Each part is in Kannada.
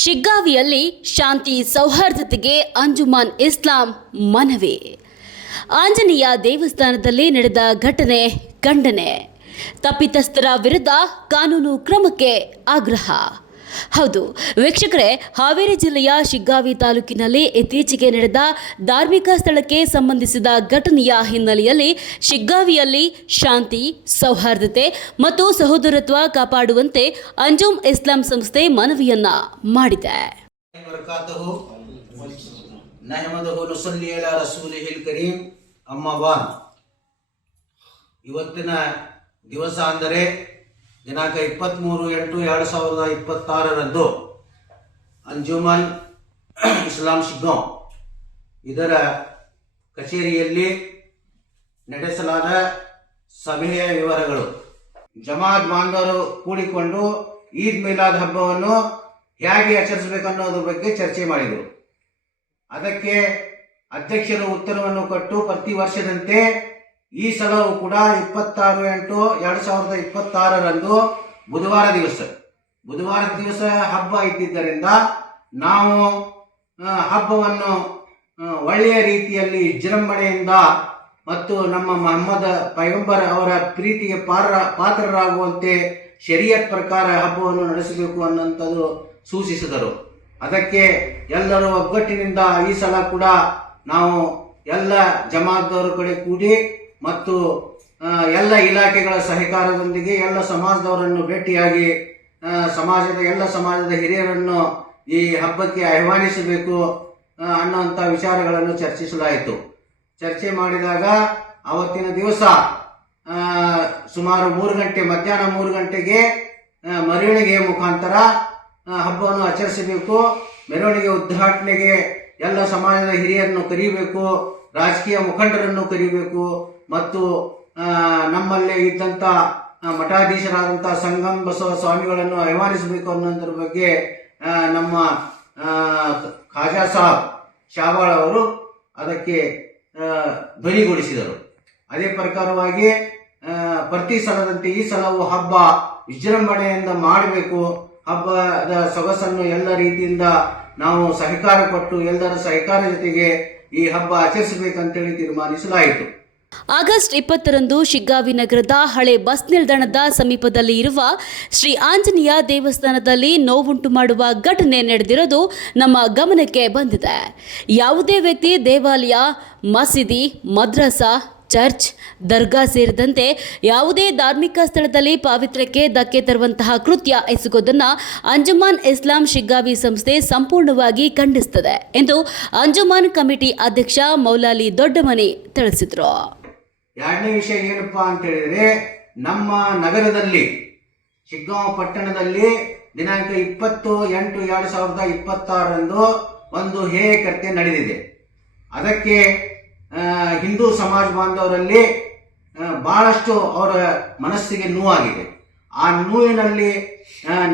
ಶಿಗ್ಗಾವಿಯಲ್ಲಿ ಶಾಂತಿ ಸೌಹಾರ್ದತೆಗೆ ಅಂಜುಮನ್ ಇಸ್ಲಾಂ ಮನವಿ. ಆಂಜನೇಯ ದೇವಸ್ಥಾನದಲ್ಲಿ ನಡೆದ ಘಟನೆ ಖಂಡನೆ. ತಪ್ಪಿತಸ್ಥರ ವಿರುದ್ಧ ಕಾನೂನು ಕ್ರಮಕ್ಕೆ ಆಗ್ರಹ. ಹೌದು ವೀಕ್ಷಕರೇ, ಹಾವೇರಿ ಜಿಲ್ಲೆಯ ಶಿಗ್ಗಾವಿ ತಾಲೂಕಿನಲ್ಲಿ ಇತ್ತೀಚೆಗೆ ನಡೆದ ಧಾರ್ಮಿಕ ಸ್ಥಳಕ್ಕೆ ಸಂಬಂಧಿಸಿದ ಘಟನೆಯ ಹಿನ್ನೆಲೆಯಲ್ಲಿ ಶಿಗ್ಗಾವಿಯಲ್ಲಿ ಶಾಂತಿ, ಸೌಹಾರ್ದತೆ ಮತ್ತು ಸಹೋದರತ್ವ ಕಾಪಾಡುವಂತೆ ಅಂಜುಮ್ ಇಸ್ಲಾಂ ಸಂಸ್ಥೆ ಮನವಿಯನ್ನ ಮಾಡಿದೆ. ಇವತ್ತಿನ ದಿವಸ ಅಂದರೆ ದಿನಾಂಕ 23/8/2026 ಅಂಜುಮನ್ ಇಸ್ಲಾಂ ಶಿಗ್ಗಾಂವ್ ಇದರ ಕಚೇರಿಯಲ್ಲಿ ನಡೆಸಲಾದ ಸಭೆಯ ವಿವರಗಳು. ಜಮಾತ್ ಬಾಂಧವರು ಕೂಡಿಕೊಂಡು ಈದ್ ಮಿಲಾದ್ ಹಬ್ಬವನ್ನು ಹೇಗೆ ಆಚರಿಸಬೇಕನ್ನೋದ್ರ ಬಗ್ಗೆ ಚರ್ಚೆ ಮಾಡಿದರು. ಅದಕ್ಕೆ ಅಧ್ಯಕ್ಷರು ಉತ್ತರವನ್ನು ಕೊಟ್ಟು ಪ್ರತಿ ವರ್ಷದಂತೆ ಈ ಸಲವೂ ಕೂಡ 26/8/2026 ಬುಧವಾರ ದಿವಸ ಹಬ್ಬ ಇದ್ದಿದ್ದರಿಂದ ನಾವು ಹಬ್ಬವನ್ನು ಒಳ್ಳೆಯ ರೀತಿಯಲ್ಲಿ ವಿಜೃಂಭಣೆಯಿಂದ ಮತ್ತು ನಮ್ಮ ಮೊಹಮ್ಮದ್ ಪೈಗಂಬರ್ ಅವರ ಪ್ರೀತಿಗೆ ಪಾತ್ರರಾಗುವಂತೆ ಶರೀಯತ್ ಪ್ರಕಾರ ಹಬ್ಬವನ್ನು ನಡೆಸಬೇಕು ಅನ್ನುವಂಥದ್ದು ಸೂಚಿಸಿದರು. ಅದಕ್ಕೆ ಎಲ್ಲರೂ ಒಗ್ಗಟ್ಟಿನಿಂದ ಈ ಸಲ ಕೂಡ ನಾವು ಎಲ್ಲ ಜಮಾತ್ದವರ ಕಡೆ ಕೂಡಿ ಮತ್ತು ಎಲ್ಲ ಇಲಾಖೆಗಳ ಸಹಕಾರದೊಂದಿಗೆ ಎಲ್ಲ ಸಮಾಜದವರನ್ನು ಭೇಟಿಯಾಗಿ ಎಲ್ಲ ಸಮಾಜದ ಹಿರಿಯರನ್ನು ಈ ಹಬ್ಬಕ್ಕೆ ಆಹ್ವಾನಿಸಬೇಕು ಅನ್ನುವಂಥ ವಿಚಾರಗಳನ್ನು ಚರ್ಚಿಸಲಾಯಿತು. ಚರ್ಚೆ ಮಾಡಿದಾಗ ಅವತ್ತಿನ ದಿವಸ ಸುಮಾರು ಮಧ್ಯಾಹ್ನ 3 ಗಂಟೆಗೆ ಮೆರವಣಿಗೆ ಮುಖಾಂತರ ಹಬ್ಬವನ್ನು ಆಚರಿಸಬೇಕು. ಮೆರವಣಿಗೆ ಉದ್ಘಾಟನೆಗೆ ಎಲ್ಲ ಸಮಾಜದ ಹಿರಿಯರನ್ನು ಕರೀಬೇಕು, ರಾಜಕೀಯ ಮುಖಂಡರನ್ನು ಕರೀಬೇಕು ಮತ್ತು ನಮ್ಮಲ್ಲೇ ಇದ್ದಂಥ ಮಠಾಧೀಶರಾದಂಥ ಸಂಗಮ್ ಬಸವ ಸ್ವಾಮಿಗಳನ್ನು ಆಹ್ವಾನಿಸಬೇಕು ಅನ್ನೋದ್ರ ಬಗ್ಗೆ ನಮ್ಮ ಖಾಜಾ ಸಾಬ್ ಶಾಬಾಳ್ ಅವರು ಅದಕ್ಕೆ ಧ್ವನಿಗೊಳಿಸಿದರು. ಅದೇ ಪ್ರಕಾರವಾಗಿ ಪ್ರತಿ ಸಲದಂತೆ ಈ ಸಲವೂ ಹಬ್ಬ ವಿಜೃಂಭಣೆಯಿಂದ ಮಾಡಬೇಕು. ಹಬ್ಬದ ಸೊಗಸನ್ನು ಎಲ್ಲ ರೀತಿಯಿಂದ ನಾವು ಸಹಕಾರ ಕೊಟ್ಟು ಎಲ್ಲರ ಸಹಕಾರ ಜೊತೆಗೆ ಈ ಹಬ್ಬ ಆಚರಿಸಬೇಕಂತೇಳಿ ತೀರ್ಮಾನಿಸಲಾಯಿತು. ಆಗಸ್ಟ್ 20ರಂದು ಶಿಗ್ಗಾವಿ ನಗರದ ಹಳೆ ಬಸ್ ನಿಲ್ದಾಣದ ಸಮೀಪದಲ್ಲಿ ಇರುವ ಶ್ರೀ ಆಂಜನೇಯ ದೇವಸ್ಥಾನದಲ್ಲಿ ನೋವುಂಟು ಮಾಡುವ ಘಟನೆ ನಡೆದಿರೋದು ನಮ್ಮ ಗಮನಕ್ಕೆ ಬಂದಿದೆ. ಯಾವುದೇ ವ್ಯಕ್ತಿ ದೇವಾಲಯ, ಮಸೀದಿ, ಮದ್ರಸಾ, ಚರ್ಚ್, ದರ್ಗಾ ಸೇರಿದಂತೆ ಯಾವುದೇ ಧಾರ್ಮಿಕ ಸ್ಥಳದಲ್ಲಿ ಪಾವಿತ್ರ್ಯಕ್ಕೆ ಧಕ್ಕೆ ತರುವಂತಹ ಕೃತ್ಯ ಎಸಗುವುದನ್ನು ಅಂಜುಮನ್ ಇಸ್ಲಾಂ ಶಿಗ್ಗಾವಿ ಸಂಸ್ಥೆ ಸಂಪೂರ್ಣವಾಗಿ ಖಂಡಿಸುತ್ತದೆ ಎಂದು ಅಂಜುಮನ್ ಕಮಿಟಿ ಅಧ್ಯಕ್ಷ ಮೌಲಾಲಿ ದೊಡ್ಡಮನಿ ತಿಳಿಸಿದರು. ಎರಡನೇ ವಿಷಯ ಏನಪ್ಪಾ ಅಂತ ಹೇಳಿದ್ರೆ, ನಮ್ಮ ನಗರದಲ್ಲಿ ಶಿಗ್ಗಾಂವ್ ಪಟ್ಟಣದಲ್ಲಿ ದಿನಾಂಕ 20/8/2026 ಒಂದು ಹೇಯ ಕೃತ್ಯ ನಡೆದಿದೆ. ಅದಕ್ಕೆ ಹಿಂದೂ ಸಮಾಜ ಬಾಂಧವರಲ್ಲಿ ಬಹಳಷ್ಟು ಅವರ ಮನಸ್ಸಿಗೆ ನೋವಾಗಿದೆ. ಆ ನೋವಿನಲ್ಲಿ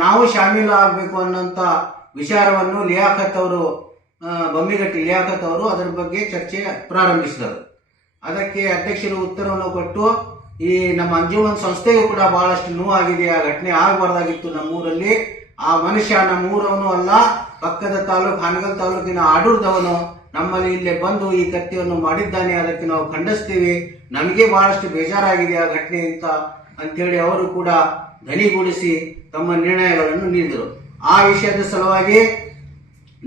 ನಾವು ಶಾಮೀಲು ಆಗಬೇಕು ಅನ್ನೋಂಥ ವಿಚಾರವನ್ನು ಬೊಮ್ಮಿಗಟ್ಟಿ ಲಿಯಾಖತ್ ಅವರು ಅದರ ಬಗ್ಗೆ ಚರ್ಚೆ ಪ್ರಾರಂಭಿಸಿದರು. ಅದಕ್ಕೆ ಅಧ್ಯಕ್ಷರು ಉತ್ತರವನ್ನು ಕೊಟ್ಟು ಈ ನಮ್ಮ ಅಂಜುಮನ್ ಸಂಸ್ಥೆಗೂ ಕೂಡ ಬಹಳಷ್ಟು ನೋವಾಗಿದೆ, ಆ ಘಟನೆ ಆಗಬಾರ್ದಾಗಿತ್ತು ನಮ್ಮೂರಲ್ಲಿ. ಆ ಮನುಷ್ಯ ನಮ್ಮೂರವನು ಅಲ್ಲ, ಪಕ್ಕದ ಹಾನಗಲ್ ತಾಲೂಕಿನ ಆಡೂರ್ದವನು ನಮ್ಮಲ್ಲಿ ಇಲ್ಲೇ ಬಂದು ಈ ಕೃತ್ಯವನ್ನು ಮಾಡಿದ್ದಾನೆ. ಅದಕ್ಕೆ ನಾವು ಖಂಡಿಸ್ತೀವಿ, ನಮಗೆ ಬಹಳಷ್ಟು ಬೇಜಾರಾಗಿದೆ ಆ ಘಟನೆ ಅಂತೇಳಿ ಅವರು ಕೂಡ ಧ್ವನಿಗೂಡಿಸಿ ತಮ್ಮ ನಿರ್ಣಯಗಳನ್ನು ನೀಡಿದರು. ಆ ವಿಷಯದ ಸಲುವಾಗಿ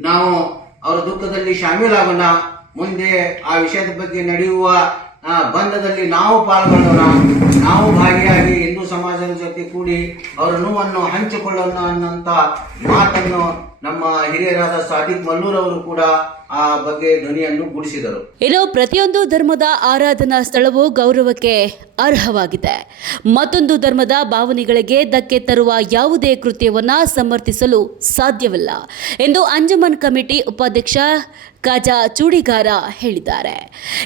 ನಾವು ಅವರ ದುಃಖದಲ್ಲಿ ಶಾಮೀಲಾಗೋಣ, ಮುಂದೆ ಆ ವಿಷಯದ ಬಗ್ಗೆ ನಡೆಯುವ ಬಂಧದಲ್ಲಿ ನಾವು ಪಾಲ್ಗೊಳ್ಳೋಣ, ನಾವು ಭಾಗಿಯಾಗಿ ಹಿಂದೂ ಸಮಾಜದ ಜೊತೆ ಕೂಡಿ ಅವರ ನೋವನ್ನು ಹಂಚಿಕೊಳ್ಳೋಣ ಅನ್ನೋಂಥ ಮಾತನ್ನು ನಮ್ಮ ಹಿರಿಯರಾದ ಸಾದಿಕ್ ಮಲ್ಲೂರ್ ಅವರು ಕೂಡ ಆ ಬಗ್ಗೆ ಧ್ವನಿಯನ್ನು ಗೂಡಿಸಿದರು. ಇನ್ನು ಪ್ರತಿಯೊಂದು ಧರ್ಮದ ಆರಾಧನಾ ಸ್ಥಳವು ಗೌರವಕ್ಕೆ ಅರ್ಹವಾಗಿದೆ. ಮತ್ತೊಂದು ಧರ್ಮದ ಭಾವನೆಗಳಿಗೆ ಧಕ್ಕೆ ತರುವ ಯಾವುದೇ ಕೃತ್ಯವನ್ನ ಸಮರ್ಥಿಸಲು ಸಾಧ್ಯವಿಲ್ಲ ಎಂದು ಅಂಜುಮನ್ ಕಮಿಟಿ ಉಪಾಧ್ಯಕ್ಷ ಖಾಜಾ ಚೂಡಿಗಾರ ಹೇಳಿದ್ದಾರೆ.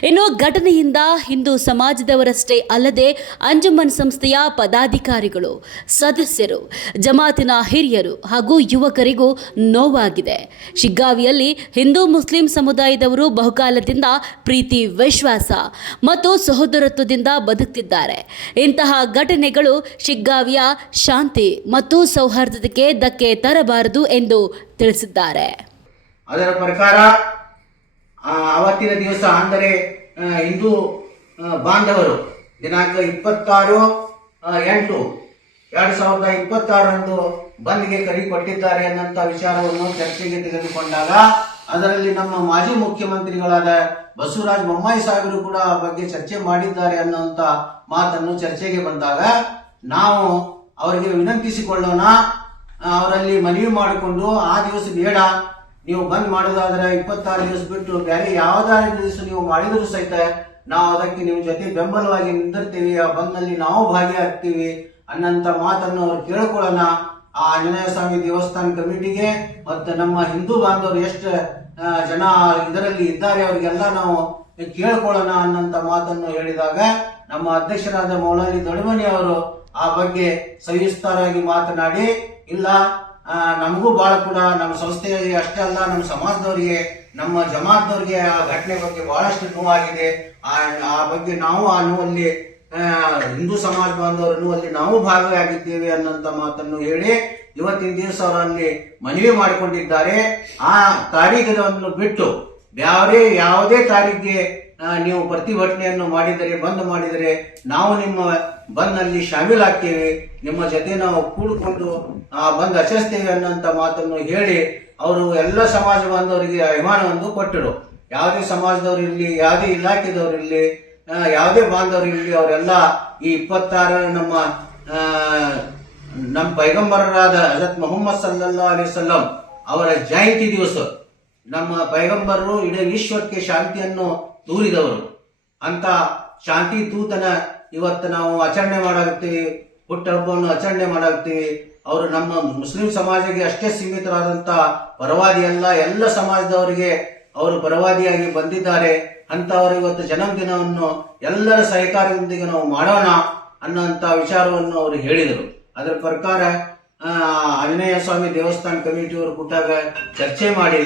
ಇನ್ನು ಘಟನೆಯಿಂದ ಹಿಂದೂ ಸಮಾಜದವರಷ್ಟೇ ಅಲ್ಲದೆ ಅಂಜುಮನ್ ಸಂಸ್ಥೆಯ ಪದಾಧಿಕಾರಿಗಳು, ಸದಸ್ಯರು, ಜಮಾತಿನ ಹಿರಿಯರು ಹಾಗೂ ಯುವಕರಿಗೂ ನೋವಾಗಿದೆ. ಶಿಗ್ಗಾವಿಯಲ್ಲಿ ಹಿಂದೂ ಮುಸ್ಲಿಂ ಸಮುದಾಯದವರು ಬಹುಕಾಲದಿಂದ ಪ್ರೀತಿ, ವಿಶ್ವಾಸ ಮತ್ತು ಸಹೋದರತ್ವದಿಂದ ಬದುಕುತ್ತಿದ್ದಾರೆ. ಇಂತಹ ಘಟನೆಗಳು ಶಿಗ್ಗಾವಿಯ ಶಾಂತಿ ಮತ್ತು ಸೌಹಾರ್ದತೆಗೆ ಧಕ್ಕೆ ತರಬಾರದು ಎಂದು ತಿಳಿಸಿದ್ದಾರೆ. ಅದರ ಪ್ರಕಾರ ಅವತ್ತಿನ ದಿವಸ ಅಂದರೆ ಹಿಂದೂ ಬಾಂಧವರು ದಿನಾಂಕ 26/8/2026 ಬಂದ್ಗೆ ಕರೆ ಕೊಟ್ಟಿದ್ದಾರೆ ಅನ್ನಂತ ವಿಚಾರವನ್ನು ಚರ್ಚೆಗೆ ತೆಗೆದುಕೊಂಡಾಗ ಅದರಲ್ಲಿ ನಮ್ಮ ಮಾಜಿ ಮುಖ್ಯಮಂತ್ರಿಗಳಾದ ಬಸವರಾಜ ಬೊಮ್ಮಾಯಿ ಸಾಹೇಬರು ಕೂಡ ಆ ಬಗ್ಗೆ ಚರ್ಚೆ ಮಾಡಿದ್ದಾರೆ ಅನ್ನುವಂತ ಮಾತನ್ನು ಚರ್ಚೆಗೆ ಬಂದಾಗ ನಾವು ಅವರಿಗೆ ವಿನಂತಿಸಿಕೊಳ್ಳೋಣ, ಅವರಲ್ಲಿ ಮನವಿ ಮಾಡಿಕೊಂಡು ಆ ದಿವಸ ಬೇಡ, ನೀವು ಬಂದ್ ಮಾಡೋದಾದ್ರೆ 26 ದಿವಸ ಬಿಟ್ಟು ಬೇರೆ ಯಾವ್ದಾದ್ರು ದಿವಸ ನೀವು ಮಾಡಿದ್ರು ಸಹಿತ ನಾವು ಅದಕ್ಕೆ ನಿಮ್ಮ ಜೊತೆ ಬೆಂಬಲವಾಗಿ ನಿಂದಿರ್ತೀವಿ, ಆ ಬಂದ್ನಲ್ಲಿ ನಾವು ಭಾಗಿಯಾಗ್ತೀವಿ ಅನ್ನಂತ ಮಾತನ್ನು ಅವ್ರು ಕೇಳ್ಕೊಳ್ಳೋಣ. ಆ ಆಂಜನೇಯ ಸ್ವಾಮಿ ದೇವಸ್ಥಾನ ಕಮಿಟಿಗೆ ಮತ್ತು ನಮ್ಮ ಹಿಂದೂ ಬಾಂಧವರು ಎಷ್ಟು ಜನ ಇದರಲ್ಲಿ ಇದ್ದಾರೆ ಅವರಿಗೆಲ್ಲ ನಾವು ಕೇಳ್ಕೊಳ್ಳೋಣ ಅನ್ನಂತ ಮಾತನ್ನು ಹೇಳಿದಾಗ ನಮ್ಮ ಅಧ್ಯಕ್ಷರಾದ ಮೌಲಾಲಿ ದೊಡಮನಿ ಅವರು ಆ ಬಗ್ಗೆ ಸವಿಸ್ತಾರವಾಗಿ ಮಾತನಾಡಿ, ಇಲ್ಲ ನಮಗೂ ಬಹಳ ಕೂಡ ನಮ್ಮ ಸಂಸ್ಥೆಯಲ್ಲಿ ಅಷ್ಟೇ ಅಲ್ಲ, ನಮ್ಮ ಸಮಾಜದವರಿಗೆ, ನಮ್ಮ ಜಮಾತ್ದವ್ರಿಗೆ ಆ ಘಟನೆ ಬಗ್ಗೆ ಬಹಳಷ್ಟು ನೋವಾಗಿದೆ. ಆ ಬಗ್ಗೆ ನಾವು ಆ ನೋವಲ್ಲಿ ಹಿಂದೂ ಸಮಾಜ ಬಾಂಧವರ ನೋವಲ್ಲಿ ನಾವು ಭಾಗಿಯಾಗಿದ್ದೇವೆ ಅನ್ನೋಂತ ಮಾತನ್ನು ಹೇಳಿ ಇವತ್ತಿನ ದಿವಸ ಅವರಲ್ಲಿ ಮನವಿ ಮಾಡಿಕೊಂಡಿದ್ದಾರೆ. ಆ ತಾರೀಖನ್ನು ಬಿಟ್ಟು ಯಾವುದೇ ತಾರೀಖಿಗೆ ನೀವು ಪ್ರತಿಭಟನೆಯನ್ನು ಮಾಡಿದರೆ, ಬಂದ್ ಮಾಡಿದರೆ ನಾವು ನಿಮ್ಮ ಬಂದ್ನಲ್ಲಿ ಶಾಮೀಲಾಗ್ತೇವೆ, ನಿಮ್ಮ ಜೊತೆ ನಾವು ಕೂಡಿಕೊಂಡು ಆ ಬಂದ್ ಆಚರಿಸ್ತೇವೆ ಅನ್ನೋಂತ ಮಾತನ್ನು ಹೇಳಿ ಅವರು ಎಲ್ಲ ಸಮಾಜ ಬಾಂಧವರಿಗೆ ಅಭಿಮಾನವನ್ನು ಕೊಟ್ಟರು. ಯಾವುದೇ ಸಮಾಜದವರು ಇರಲಿ, ಯಾವುದೇ ಇಲಾಖೆದವರು ಇರಲಿ, ಯಾವುದೇ ಬಾಂಧವರು ಇರಲಿ, ಅವರೆಲ್ಲ ಈ 26 ನಮ್ಮ ಪೈಗಂಬರರಾದ ಹಜರತ್ ಮೊಹಮ್ಮದ್ ಸಲ್ಲಲ್ಲಾಹು ಅಲೈಹಿ ವಸಲ್ಲಂ ಅವರ ಜಯಂತಿ ದಿವಸ ನಮ್ಮ ಪೈಗಂಬರರು ಇಡೀ ವಿಶ್ವಕ್ಕೆ ಶಾಂತಿಯನ್ನು ತೂರಿದವರು. ಅಂತ ಶಾಂತಿ ತೂತನ ಇವತ್ತು ನಾವು ಆಚರಣೆ ಮಾಡಾಗ್ತೀವಿ, ಹುಟ್ಟುಹಬ್ಬವನ್ನು ಆಚರಣೆ ಮಾಡಾಗ್ತೀವಿ. ಅವರು ನಮ್ಮ ಮುಸ್ಲಿಂ ಸಮಾಜಕ್ಕೆ ಅಷ್ಟೇ ಸೀಮಿತರಾದಂತ ಪರವಾದಿ ಅಲ್ಲ, ಎಲ್ಲ ಸಮಾಜದವರಿಗೆ ಅವರು ಪರವಾದಿಯಾಗಿ ಬಂದಿದ್ದಾರೆ. ಅಂತವರು ಇವತ್ತು ಜನ್ಮದಿನವನ್ನು ಎಲ್ಲರ ಸಹಕಾರದೊಂದಿಗೆ ನಾವು ಮಾಡೋಣ ಅನ್ನೋಂತ ವಿಚಾರವನ್ನು ಅವರು ಹೇಳಿದರು. ಅದರ ಪ್ರಕಾರ ಆಂಜನೇಯ ಸ್ವಾಮಿ ದೇವಸ್ಥಾನ ಕಮಿಟಿಯವರು ಕೂತಾಗ ಚರ್ಚೆ ಮಾಡಿ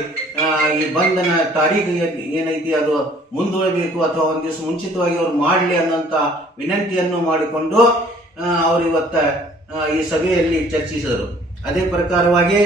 ಈ ಬಂಧನ ತಾರೀಖು ಏನೈತಿ ಅದು ಮುಂದೂಡಬೇಕು ಅಥವಾ ಒಂದ್ ದಿವಸ ಮುಂಚಿತವಾಗಿ ಅವ್ರು ಮಾಡಲಿ ಅನ್ನೋಂತ ವಿನಂತಿಯನ್ನು ಮಾಡಿಕೊಂಡು ಅವರು ಇವತ್ತ ಈ ಸಭೆಯಲ್ಲಿ ಚರ್ಚಿಸಿದರು. ಅದೇ ಪ್ರಕಾರವಾಗಿ